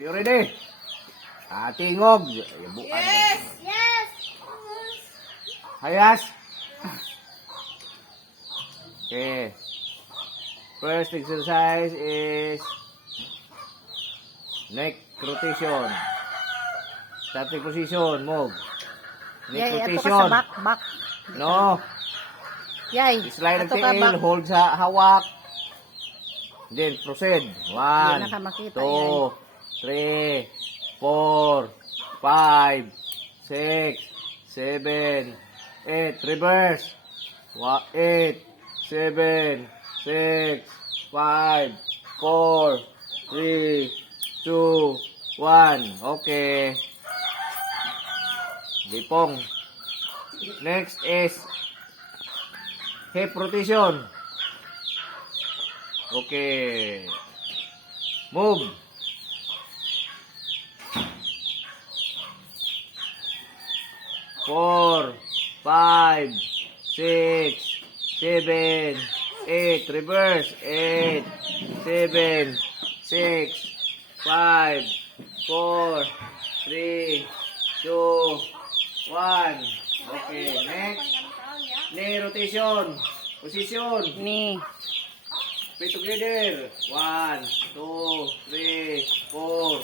You ready? Tingog. Yes! Yes! Hayas. Okay. First exercise is neck rotation. Starting position, move. Neck Yay, ato ka rotation. sa back. No. Yay, Slide ato ang ka tail, back. hold sa hawak. Then proceed. Hindi 1, na ka makita, 2, 3, 4, 5, 6, 7, 8. Reverse. 8, 7, 6, 5, 4, 3, 2, 1. Okay. Lipong. Next is hip rotation. Okay. Move. Four, 5, 6, 7, 8. Reverse. 8, 7, 6, 5, 4, 3, 2, 1. Okay. Next. Knee rotation. Position. Ni. Put together. 1, 2, 3, 4,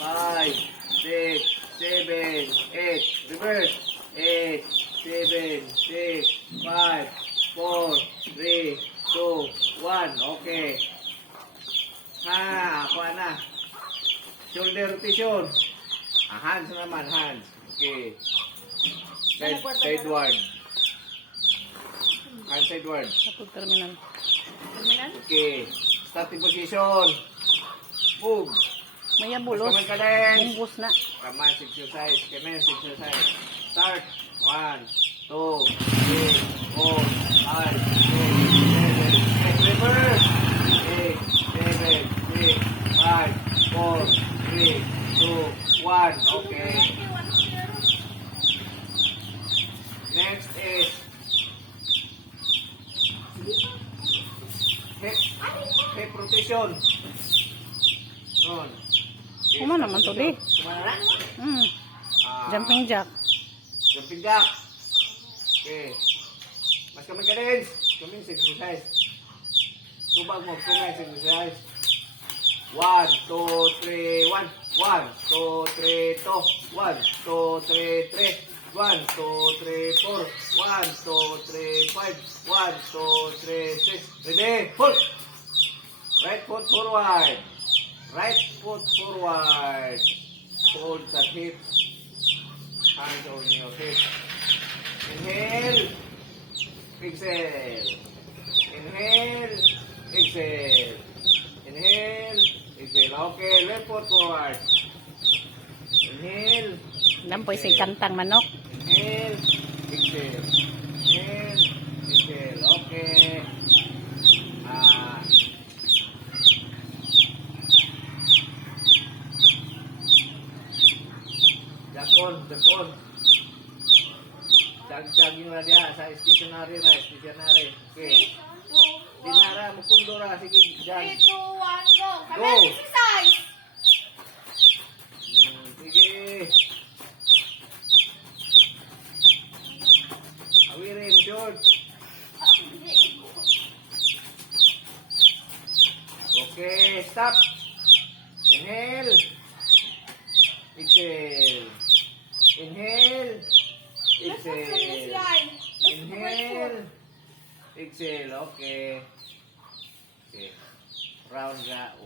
5, 6, 7, 8. Reverse. 8, 7, 6, 5, 4, 3, 2, 1. Okay. Kuha na. Shoulder rotation. Hands naman, hands. Okay. Sideward. Hand sideward. Sa terminal. Okay. Starting position. Move. Maya bulos. Kamay ka din. Munggos na. Kamay exercise. Exercise. Start. 1, 2, 3, 4, 5, 6, 7, 8. Reverse. 8, 7, 6, 5, 4, 3, 2, 1. Okay. Next is hip rotation. Nun. Okay, Kuma naman to, di. Kumana na? Jumping jack. Jumping jack. Okay. Mas kamay ka din. Kamay sa exercise. Tubag mo. Kamay sa exercise. 1, 2, 3, 1. 1, 2, 3, 2. 1, 2, 3, 3. 1, 2, 3, 4. 1, 2, 3, 5. 1, 2, 3, 6. Ready? Pull. Right foot forward. Right foot forward. Hold the hip. Hands on your hip. Inhale. Exhale. Inhale. Exhale. Inhale. Exhale. Okay, left foot forward. Inhale. Lampoy say kantang manok. Inhale. Exhale. Inhale. Exhale. Okay. Jakon. Jogging na diha sa stationary na, stationary. Okay. Dinara mo pundo ra sige jog. 3, 2, 1, go. Go. Exercise. Sige. Awire mo short. Okay, stop. Inhale. Exhale. Inhale. Exhale. Inhale. Exhale. Okay. Okay. Round ka.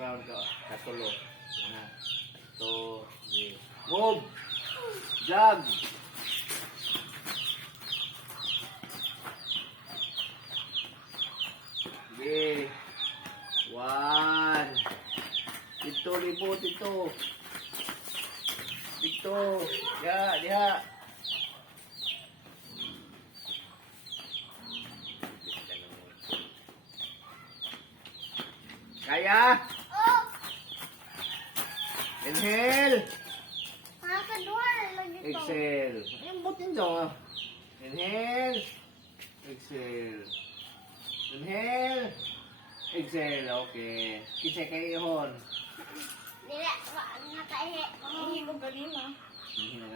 Round ka. Katulo. Na. 2, 3. Move. Jog. Okay. 1. Dito, libot dito. Dito. Diha. Kaya? Inhale. Exhale. Yung butin dyan. Inhale. Exhale. Inhale. Exhale. Okay. Kisay kayo yun. Nakaihi ko ganina. Hindi na